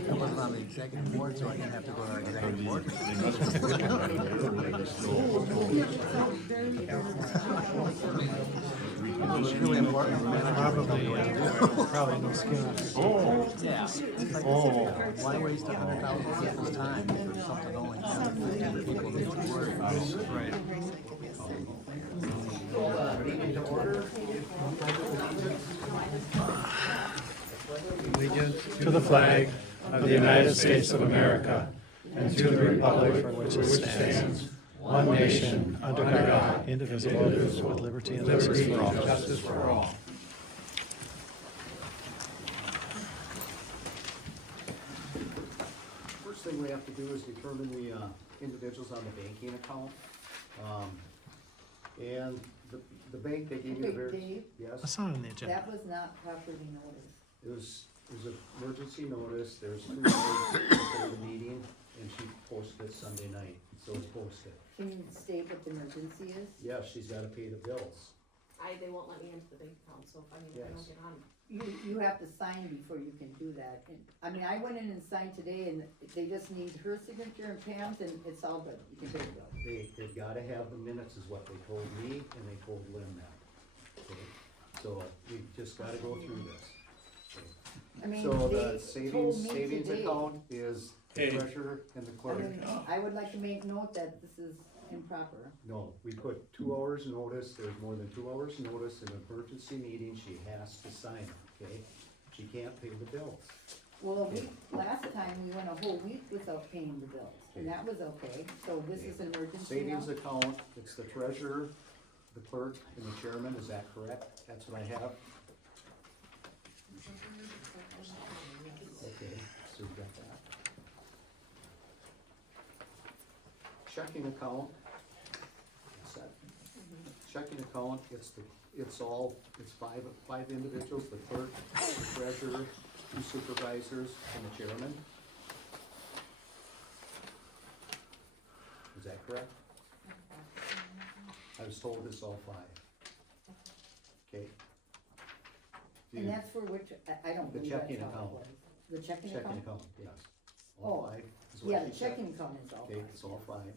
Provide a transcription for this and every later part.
I wasn't on the executive board, so I didn't have to go to our executive board. It was really important. Probably no skin on it. Oh, Yeah. Why waste 100,000 people's time if there's something only 10 or 15 people need to worry about? Right. To the flag of the United States of America and to the republic for which it stands, one nation, under God, indivisible, with liberty and justice for all. First thing we have to do is determine the individuals on the banking account. And the bank, they gave you the Okay, very. Dave? Yes, That's not on the agenda. That was not properly noticed. it was an emergency notice, there's 2 hours before the meeting, and she posted it Sunday night, so it's posted. Can you state what the emergency is? Yeah, she's gotta pay the bills. They won't let me into the bank account, so if I don't Yes. get on. You have to sign before you can do that. And, I mean, I went in and signed today and they just need her signature and Pam's and it's all good. You can pay the bill. They've gotta have the minutes is what they told me, and they told Lynn that. Okay, so we just gotta go through this. I mean, So the they told savings, me savings today. account is the Hey. treasurer and the I clerk. mean, I would like to make note that this is improper. No, we put 2 hours notice, there's more than 2 hours notice in an emergency meeting, she has to sign it, okay? She can't pay the bills. Well, last time we went a whole week without paying the bills and that was okay. So this is an emergency now? Savings account, it's the treasurer, the clerk, and the chairman, is that correct? That's what I have? Okay, so we got that. Checking account. What's that? Checking account, it's five individuals, the clerk, the treasurer, 2 supervisors, and the chairman. Is that correct? I was told it's all 5. Okay. And that's for which, I don't The believe that's checking how it account. was. The checking Checking account? account, yes. Oh, All 5 is what Yeah, the she said. checking account is all Okay, fine. it's all 5.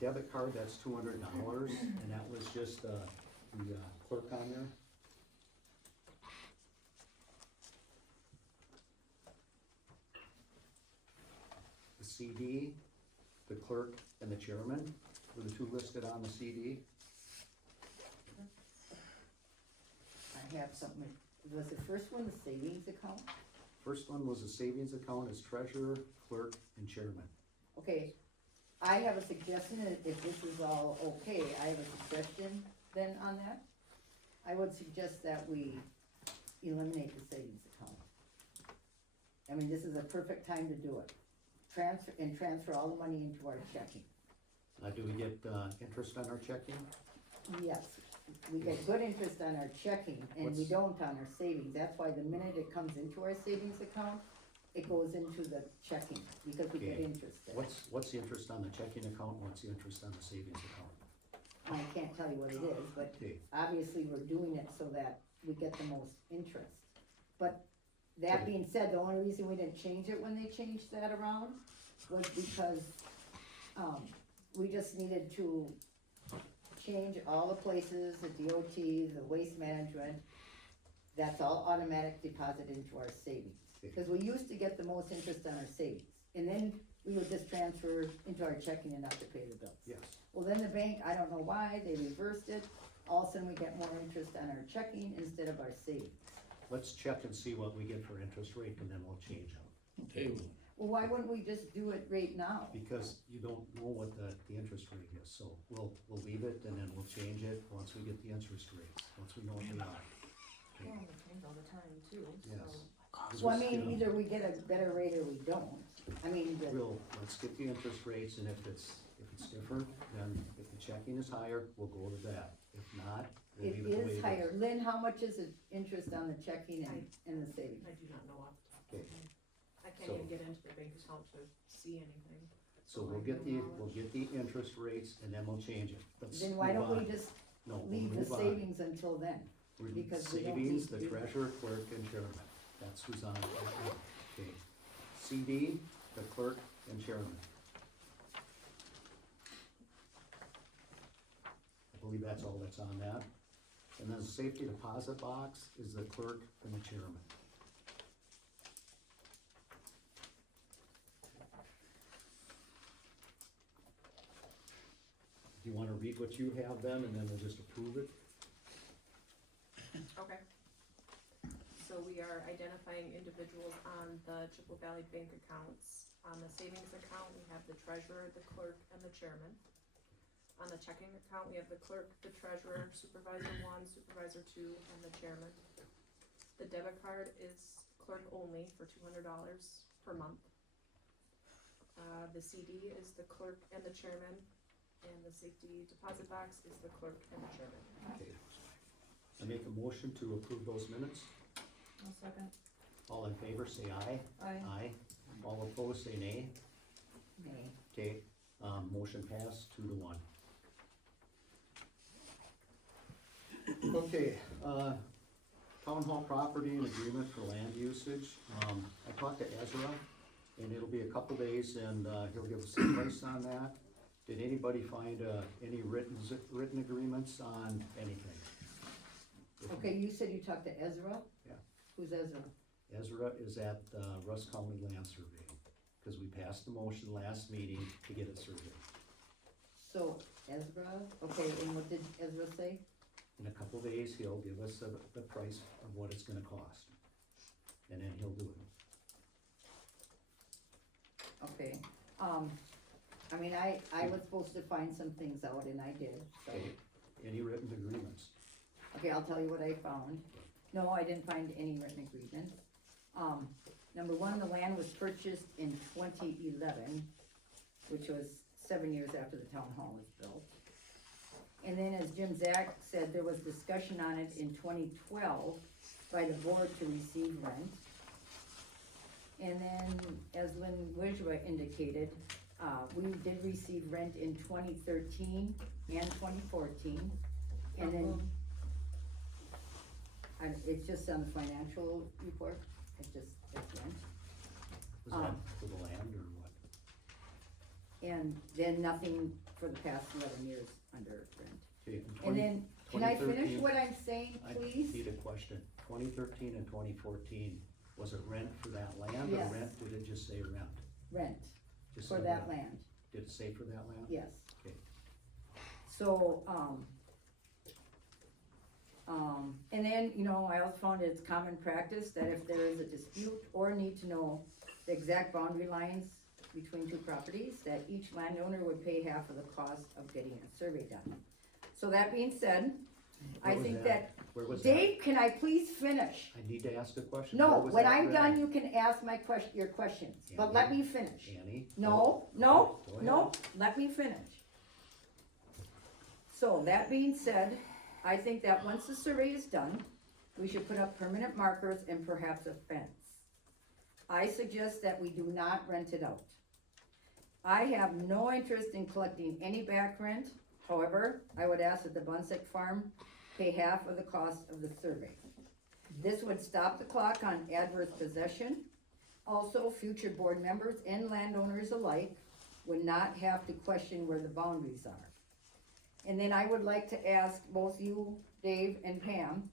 Debit card, that's $200, and that was just, the clerk on there. The CD, the clerk and the chairman were the 2 listed on the CD. I have something, was the first one the savings account? First one was a savings account as treasurer, clerk, and chairman. Okay, I have a suggestion, if this is all okay, I have a suggestion then on that. I would suggest that we eliminate the savings account. I mean, this is a perfect time to do it. Transfer all the money into our checking. Do we get, interest on our checking? Yes, we get good interest on our checking and we don't on our savings. That's why the minute it comes into our savings account, it goes into the checking because we get Okay. interest there. What's the interest on the checking account, and what's the interest on the savings account? I can't tell you what it is, but Okay. obviously we're doing it so that we get the most interest. But that being said, the only reason we didn't change it when they changed that around was because, we just needed to change all the places, the DOT, the waste management. That's all automatic deposit into our savings. Because we used to get the most interest on our savings. And then we would just transfer into our checking and not to pay the bills. Yes. Well, then the bank, I don't know why, they reversed it. All of a sudden, we get more interest on our checking instead of our savings. Let's check and see what we get for interest rate, and then we'll change them. table. Well, why wouldn't we just do it right now? Because you don't know what the interest rate is, so we'll leave it, and then we'll change it once we get the interest rates, once we know what they are. We're on the change all the time too, Yes. so. Well, I mean, either we get a better rate or we don't. I mean, Let's get the interest rates, and if it's different, then if the checking is higher, we'll go to that. If not, we'll it leave it the way it is is. higher. Lynn, how much is the interest on the checking and the savings? I do not know off the top of Okay. my head. I can't So- even get into the bank account to see anything. So we'll get the interest rates and then we'll change it. Let's Then why move don't we on. just No, we'll leave the move on. savings until then? We're- because we don't Savings, need the to- treasurer, clerk, and chairman. That's who's on it right now. Okay. CD, the clerk, and chairman. I believe that's all that's on that. And then the safety deposit box is the clerk and the chairman. Do you wanna read what you have then, and then we'll just approve it? Okay. So we are identifying individuals on the Chippewa Valley bank accounts. On the savings account, we have the treasurer, the clerk, and the chairman. On the checking account, we have the clerk, the treasurer, supervisor 1, supervisor 2, and the chairman. The debit card is clerk only for $200 per month. The CD is the clerk and the chairman, and the safety deposit box is the clerk and the chairman. Okay. I make a motion to approve those minutes. I'll second. All in favor, say aye. Aye. Aye. All opposed, say nay. Nay. Okay, motion passed 2-1. Okay, town hall property and agreement for land usage. I talked to Ezra, and it'll be a couple days, and, he'll give us some price on that. Did anybody find, any written agreements on anything? Okay, you said you talked to Ezra? Yeah. Who's Ezra? Ezra is at, Russ County Land Survey, cause we passed the motion last meeting to get it surveyed. So Ezra, okay, and what did Ezra say? In a couple days, he'll give us the price of what it's gonna cost, and then he'll do it. Okay, I mean, I was supposed to find some things out and I did, so. Okay, any written agreements? Okay, I'll tell you what I found. No, I didn't find any written agreements. Number one, the land was purchased in 2011, which was 7 years after the town hall was built. And then, as Jim Zach said, there was discussion on it in 2012 by the board to receive rent. And then, as Lynn Widgett indicated, we did receive rent in 2013 and 2014. And then, it's just on the financial report, it's rent. Was that for the land or what? And then nothing for the past 11 years under rent. Okay, And then, can I finish 2013 what I'm saying, I please? need a question. 2013 and 2014, was it rent for that land or Yes. rent, did it just say rent? Rent Just for say that rent. land, Did it say for that land? yes. Okay. So, and then, you know, I also found it's common practice that if there is a dispute or need to know the exact boundary lines between two properties, that each landowner would pay half of the cost of getting a survey done. So that being said, I Where was think that, Where was that? Dave, can I please finish? I need to ask a question. No, Where was when that I'm read? done, you can ask my your questions, but let me finish. Annie? No, Go ahead. let me finish. So, that being said, I think that once the survey is done, we should put up permanent markers and perhaps a fence. I suggest that we do not rent it out. I have no interest in collecting any back rent, however, I would ask that the Bonczyk farm pay half of the cost of the survey. This would stop the clock on adverse possession. Also, future board members and landowners alike would not have to question where the boundaries are. And then I would like to ask both you, Dave and Pam,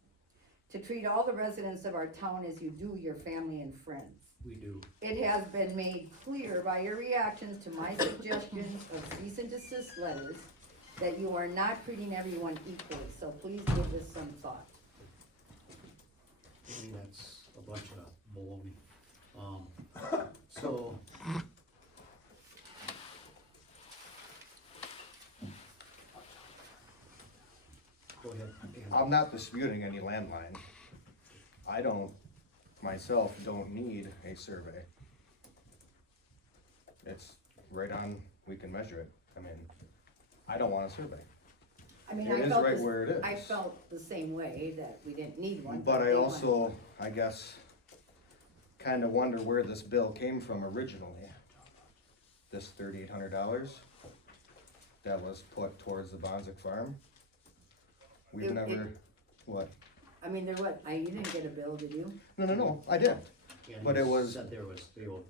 to treat all the residents of our town as you do your family and friends. We do. It has been made clear by your reactions to my suggestions of cease and desist letters that you are not treating everyone equally, so please give this some thought. Annie, that's a bunch of baloney. So. Go ahead. Annie. I'm not disputing any landline. I myself don't need a survey. It's right on, we can measure it. I mean, I don't want a survey. I mean, It I is felt right this- where it is. I felt the same way, that we didn't need one. But I they also, wanted one. I guess, kinda wonder where this bill came from originally. This $3,800 that was put towards the Bonczyk farm. We've It- never, what? I mean, you didn't get a bill, did you? No, I didn't. And But he it was- said they owed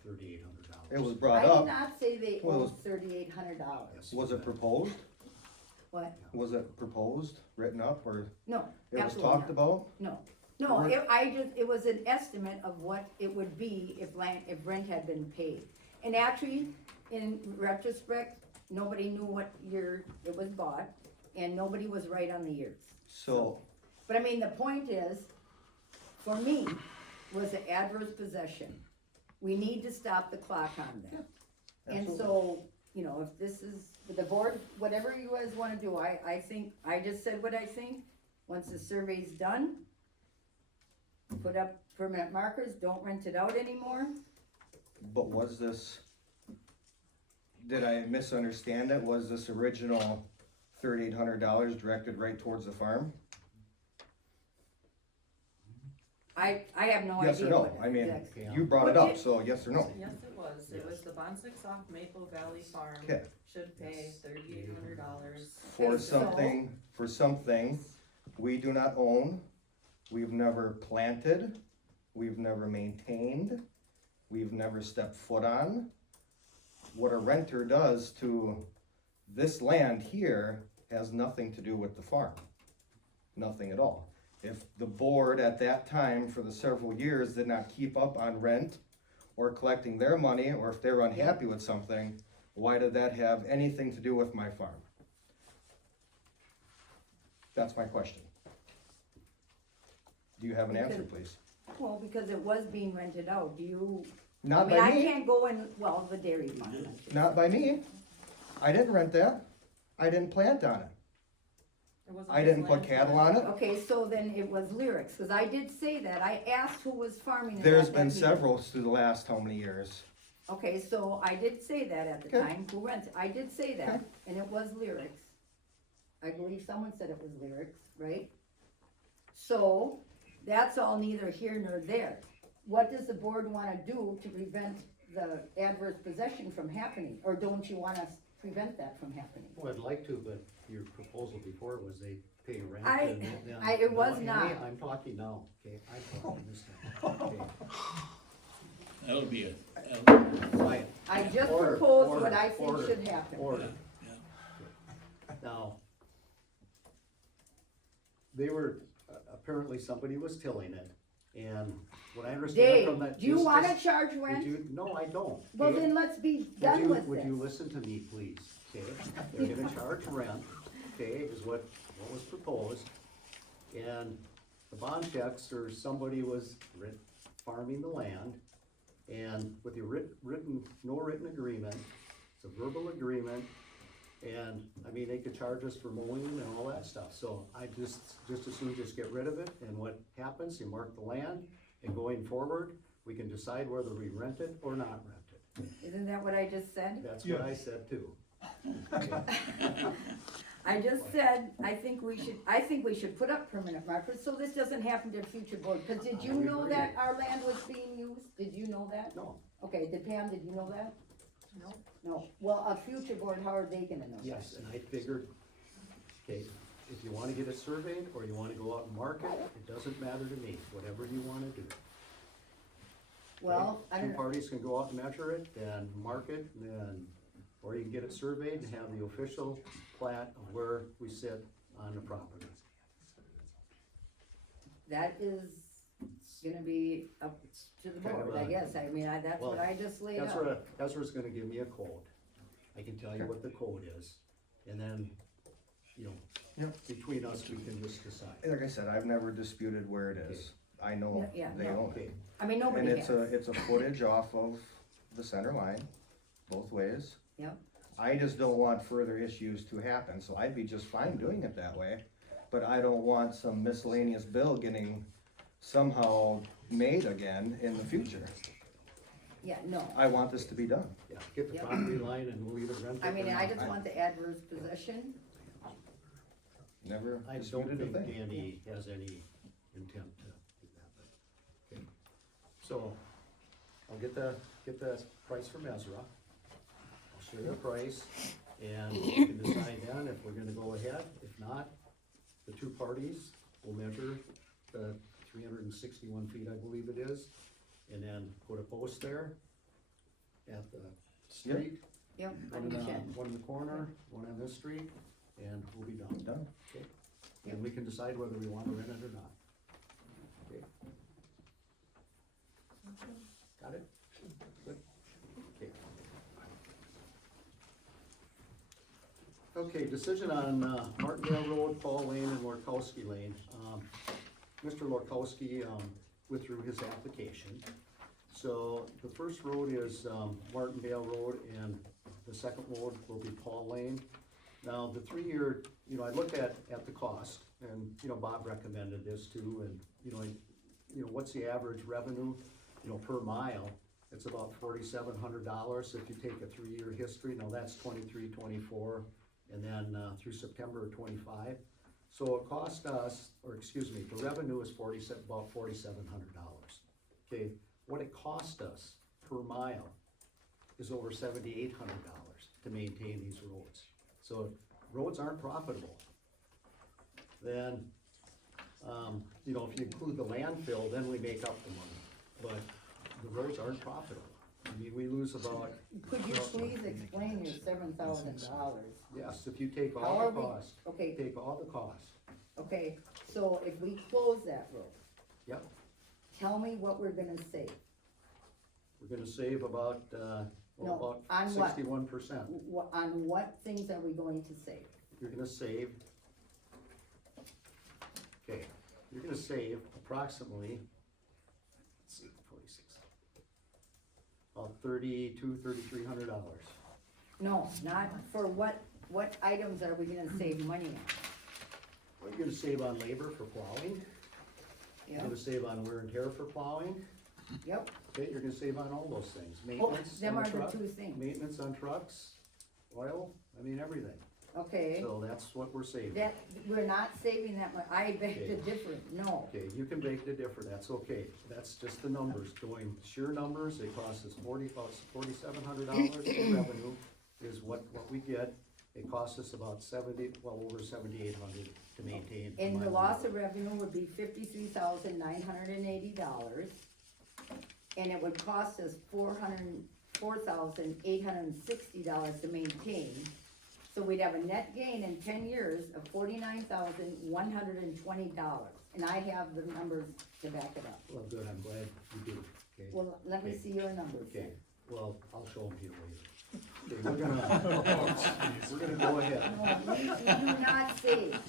$3,800. It was I brought did up. not say they Well, it owed was- $3,800. Was it proposed? What? Was it proposed, written up, or No, it was absolutely talked not. about? No, We're- it was an estimate of what it would be if rent had been paid. And actually, in retrospect, nobody knew what year it was bought, and nobody was right on the years. So, But I mean, the point is, for me, was the adverse possession. We need to stop the clock on that. And absolutely. so, you know, if this is, the board, whatever you guys wanna do, I think, I just said what I think. Once the survey's done, put up permanent markers, don't rent it out anymore. But was this, did I misunderstand it? Was this original $3,800 directed right towards the farm? I have no idea. Yes or no? what I mean, exactly- you brought it up, so yes or no? Yes, it was. It was the Bonczyks off Maple Valley Farm Okay. should pay $3,800. For Okay, so- something we do not own, we've never planted, we've never maintained, we've never stepped foot on. What a renter does to this land here has nothing to do with the farm. Nothing at all. If the board at that time for the several years did not keep up on rent or collecting their money, or if they're unhappy with something, why did that have anything to do with my farm? That's my question. Do you have an answer, please? Well, because it was being rented out, do you, I Not mean, by I me, can't go in, well, the dairy farm. I should not by me. I didn't rent that. I didn't plant on it. It wasn't I his didn't put land. cattle on it. Okay, so then it was lyrics, cause I did say that, I asked who was farming it. There's at been that meeting. several through the last how many years? Okay, so I did say that at the Okay. time, who rents, I did say that, Okay. and it was lyrics. I believe someone said it was lyrics, right? So, that's all neither here nor there. What does the board wanna do to prevent the adverse possession from happening, or don't you wanna prevent that from happening? Well, I'd like to, but your proposal before was they pay rent I- and then. it was No, Annie, not. I'm talking now, okay, I'm talking this time, okay. That'll be a, Quiet. I just Order, proposed order, what I think order, should happen. Order. Now, they were, apparently somebody was tilling it, and what I understand from Dave, that. do you just- wanna just- charge would rent? you- No, I don't. Well, okay? then let's be Would done you- with Would you this. listen to me, please, okay? They're gonna charge rent, okay, is what was proposed. And the bond checks, or somebody was farming the land, and with the no written agreement, it's a verbal agreement, and, I mean, they could charge us for mowing and all that stuff, so I just as soon just get rid of it, and what happens, you mark the land, and going forward, we can decide whether we rent it or not rent it. Isn't that what I just said? That's what I said too. I just said, I think we should put up permanent markers, so this doesn't happen to a future board, cause did you I know agree. that our land was being used? Did you know that? No, Okay, did Pam, did you know that? No. No, well, a future board, how are they gonna know that? yes, and I figured, okay, if you wanna get it surveyed, or you wanna go out and mark it, it doesn't matter to me, whatever you wanna do. Well, I Two don't, parties can go out and measure it, and mark it, and, or you can get it surveyed and have the official plat of where we sit on the property. that is gonna be up to the Kind of board, I a- guess, I mean, that's what Well, I just laid That's out. where it's gonna give me a code. I can tell you what the code is, and then, you know, Yep. between us, we can just decide. Like I said, I've never disputed where it is. I know Yeah, they no. own it. Okay, I mean, And nobody it's has. a footage off of the center line, both ways. Yep. I just don't want further issues to happen, so I'd be just fine doing it that way. But I don't want some miscellaneous bill getting somehow made again in the future. Yeah, no, I want this to be done. yeah, get the Yep. property line and we'll either rent it I mean, or I not. just want the adverse possession. Never I don't disputed a think thing. Danny has any intent to do that, but, okay. So, I'll get the price from Ezra. I'll share the price, and we can decide then if we're gonna go ahead. If not, the two parties will measure the 361 feet, I believe it is, and then put a post there at the street. Yep, One on the shed. one in the corner, one on this street, and we'll be done. Done. Okay. And we can decide whether we wanna rent it or not. Okay. Got it? Good. Okay. Okay, decision on Martindale Road, Paul Lane, and Lorkowski Lane. Mr. Lorkowski withdrew his application. So the first road is Martindale Road, and the second road will be Paul Lane. Now, the 3-year, I looked at the cost, and, Bob recommended this too, and, what's the average revenue, per mile? It's about $4,700 if you take a 3-year history. Now, that's 23, 24, and then through September of 25. So it cost us, the revenue is about $4,700. Okay, what it cost us per mile is over $7,800 to maintain these roads. So if roads aren't profitable, then, if you include the landfill, then we make up the money. But the roads aren't profitable. I mean, we lose about. Could you please explain your $7,000? Yes, if you take How all are the we- cost, okay. take all the cost, Okay, so if we close that road, yep, tell me what we're gonna save. we're gonna save about, No, about on what? 61%. On what things are we going to save? You're gonna save, okay, you're gonna save approximately, let's see, 46, about $3,300. No, not for what items are we gonna save money on? What are you gonna save on labor for plowing? You're Yep, gonna save on wear and tear for plowing? yep, Okay, you're gonna save on all those things, oh, maintenance them on are the the truck, two things, maintenance on trucks, oil, everything. okay? So that's what we're saving. That, we're not saving that much, I beg to Okay. differ, no. Okay, you can beg to differ, that's okay, that's just the numbers, going sheer numbers, it costs us about $4,700 in revenue is what we get. It costs us about over $7,800 to maintain. And the loss of revenue would be $53,980. And it would cost us $4,860 to maintain. So we'd have a net gain in 10 years of $49,120. And I have the numbers to back it up. Well, good, I'm glad you do, okay? Well, let me Okay. see your numbers. Okay, well, I'll show them to you later. Okay, we're gonna go ahead. No, you do not save. You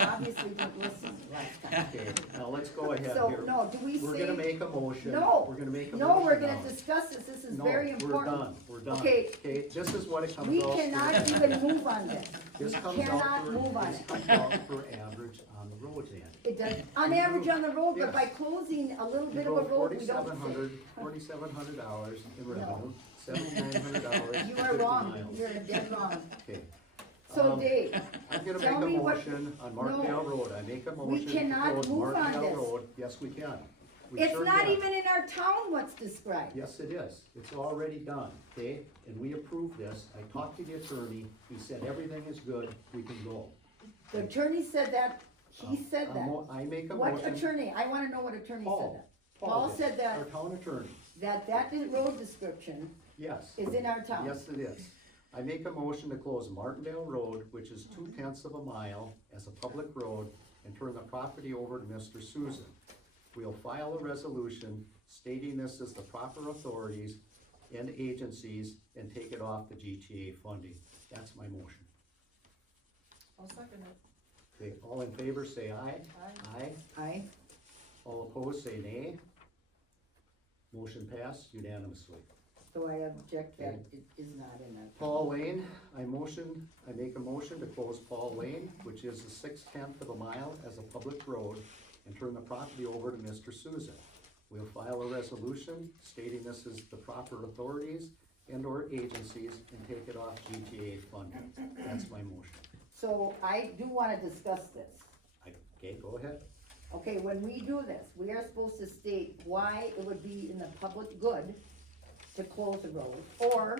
obviously didn't listen last time. Okay, now let's go ahead So, here. no, do we We're gonna save? make a motion. No, We're gonna make a motion no, we're gonna now. discuss this. This is No, very important. We're done. Okay. Okay, this is what it comes out. We for. cannot even move on this. We This comes out cannot for- move on this it. comes out for average on the roads end. It does, on average on the road, but Yes. by closing a little You bit of go a road, we don't save. $4,700 in No. revenue, $7,900. You are wrong, you're dead wrong. Okay. So Dave, I'm gonna tell make me a what- motion on Martindale Road, I make a motion We to cannot close move on Martindale this. Road. Yes, we can. We it's sure not can. even in our town what's described. Yes, it is. It's already done, okay? And we approved this. I talked to the attorney. He said everything is good. We can go. The attorney said that, he said that. I make a What motion. attorney? I wanna know what attorney said Paul. that. Paul did. said that- Our town attorney. That road description Yes. is in our town. Yes, it is. I make a motion to close Martindale Road, which is 2/10 of a mile, as a public road, and turn the property over to Mr. Susan. We'll file a resolution stating this as the proper authorities and agencies and take it off the GTA funding. That's my motion. I'll second it. Okay, all in favor, say aye. Aye. Aye. All opposed, say nay. Motion passed unanimously. So I object that it is not in our. Paul Lane, I make a motion to close Paul Lane, which is the 6/10 of a mile as a public road, and turn the property over to Mr. Susan. We'll file a resolution stating this is the proper authorities and/or agencies and take it off GTA funding. That's my motion. So I do wanna discuss this. Okay, go ahead. Okay, when we do this, we are supposed to state why it would be in the public good to close the road, or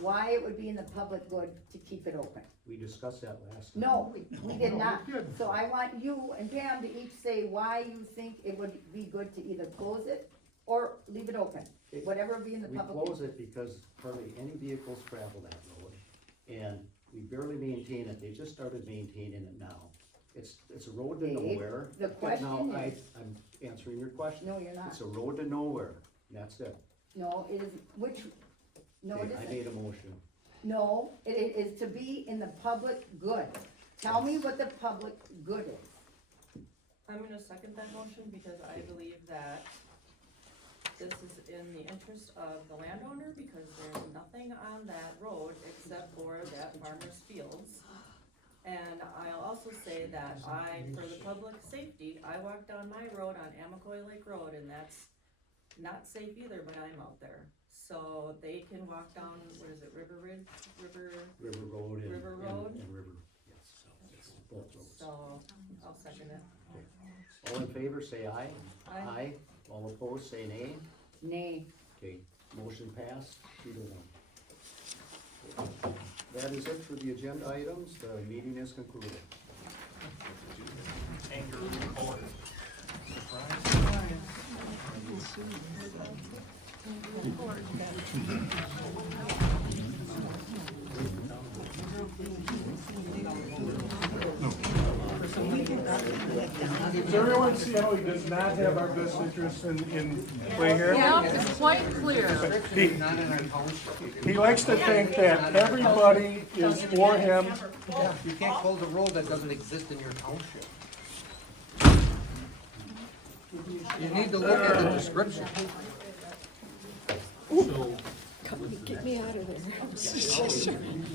why it would be in the public good to keep it open. We discussed that last time. No, we did not. So I want you and Pam to each say why you think it would be good to either close it or leave it open, whatever would be in the We public. close it because hardly any vehicles travel that road, and we barely maintain it, they just started maintaining it now. It's a road to Dave, nowhere. the question Now, is- I'm answering your question. No, you're not. It's a road to nowhere, and that's it. No, it is, no, it Okay, I isn't. made a motion. No, it is to be in the public good. Tell me what the public good is. I'm gonna second that motion because I believe that this is in the interest of the landowner because there's nothing on that road except for that farmer's fields. And I'll also say that for the public safety, I walk down my road on Amacoy Lake Road and that's not safe either when I'm out there. So they can walk down, what is it, River Road and. River Road? And River, yes, both roads. So I'll second it. All in favor, say aye. Aye. All opposed, say nay. Nay. Okay, motion passed, 2-1. That is it for the agenda items, the meeting is concluded. Does everyone see how he does not have our best interests in play here? Yeah, it's quite clear. He likes to think that everybody is for him. Yeah, you can't close a road that doesn't exist in your township. You need to look at the description. Get me out of there.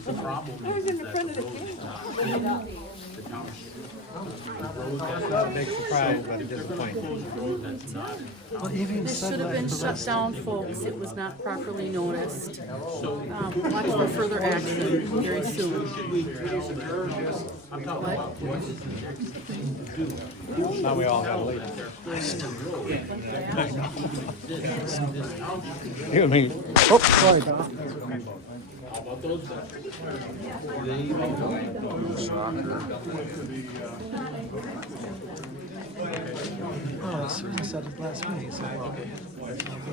The problem is that the road is not the township. Big surprise, but a disappointment. Road that's not. This should have been shut down, folks. It was not properly noticed. Watch for further action very soon. Now we all have to leave. You mean, oh, sorry, Don. How about those? Oh, Susan said it last week, so, okay. How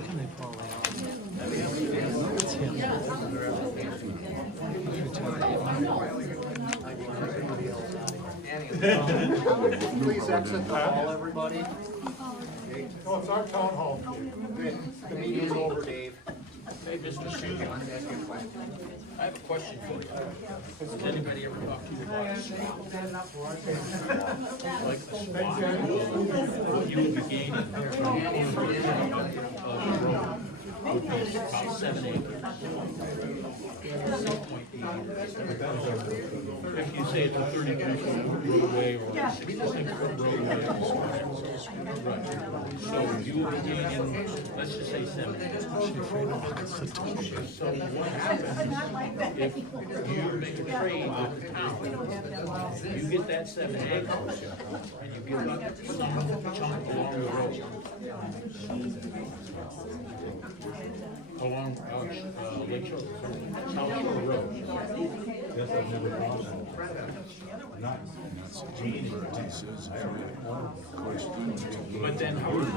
can they fall out? It's him. Please exit the hall, everybody. Oh, it's our town hall. The meeting's over, Dave. Hey, Mr. Sheehan, I have a question for you. Has anybody ever talked to you about like a swap? What you would be gaining of the road would be about 7 acres. If you say it's a 33-foot roadway or a 66-foot roadway. Right. So you would be gaining, let's just say 7 acres. So what happens if you make a trade with the town? You get that 7 acres and you give up some chunk along the road. Along Lake Shore, South Shore Road. But then how would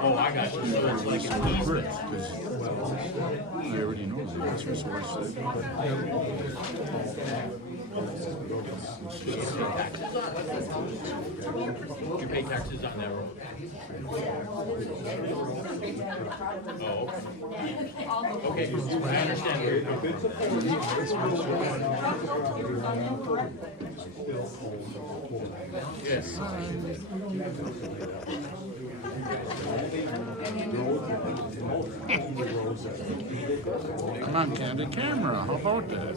oh, I got you, so it's like an easement. I already know the answer, so I You pay taxes on that road. Oh, okay. Okay, I understand where you're yes. Come on, candid camera, how about that?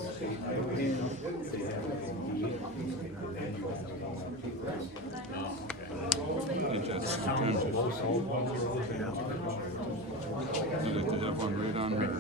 You like to have one right on her.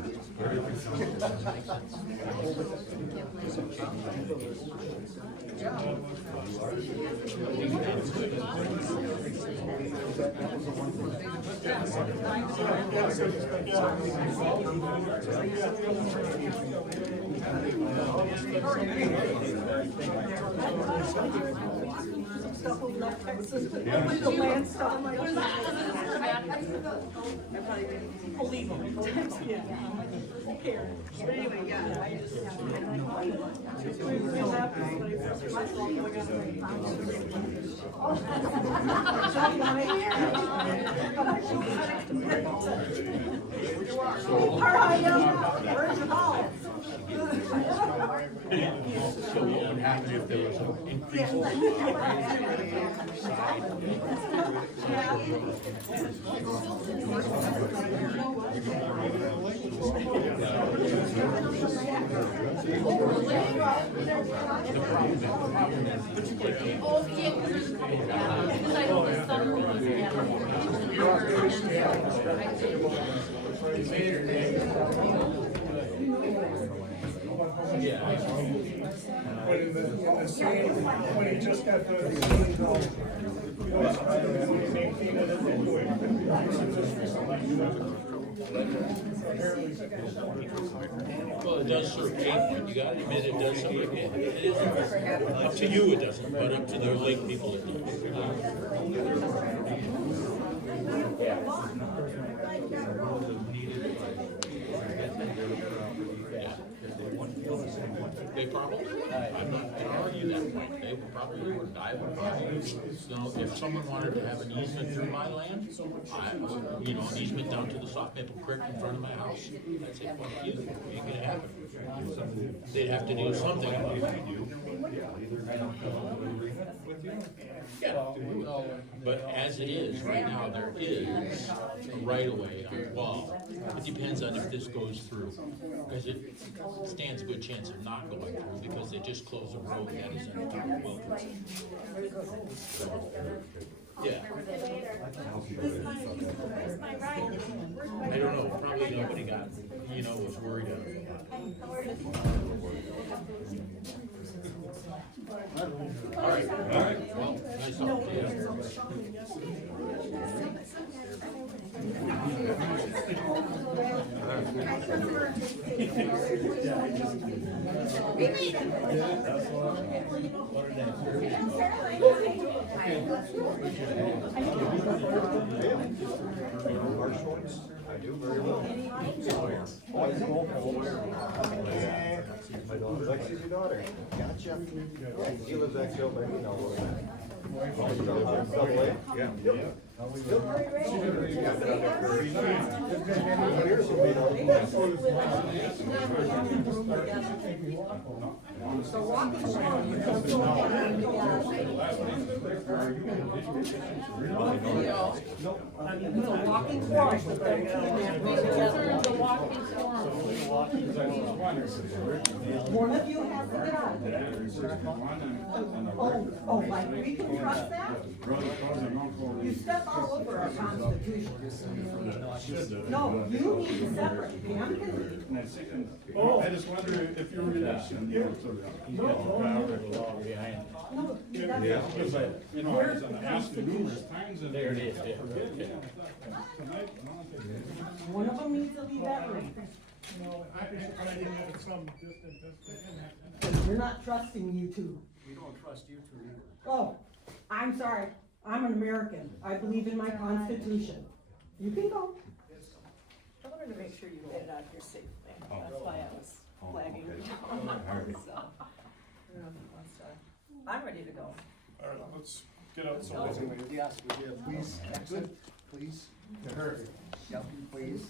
So what would happen if there was an increase? When he just got done, Well, it does serve Cape, you gotta admit, it does serve Cape. It isn't, up to you it doesn't, but up to the lake people it does. They probably, I'm not gonna argue that point, they probably would, I would probably. So if someone wanted to have an easement through my land, I would, you know, an easement down to the Soft Maple Creek in front of my house, I'd say, fuck you, ain't gonna happen. They'd have to do something about it. Yeah, but as it is, right now, there is a right of way on the wall. It depends on if this goes through, because it stands a good chance of not going through, because they just closed a road that is in the top of Wilkins. Yeah. I don't know, probably nobody got, you know, was worried of it. All right, well, nice talking to you. I do very well. Lexi's your daughter. Gotcha. He lives next door, but you know what. Double A? Yeah. One of you has to get out of there. Oh, like we can trust that? You step all over our constitution. No, you need to separate. Pam can. Oh, I just wonder if you're relation. No, Yeah, because you know, I was asked you numerous times. There it is, one of them needs to leave that room. You're not trusting you two. We don't trust you two either. Oh, I'm sorry. I'm an American. I believe in my constitution. You can go. I wanted to make sure you made it out here safely, that's why I was flagging you down, so. I don't know if he wants to- I'm ready to go. All right, let's get out some. Yes, would you please exit, please? Yep, please.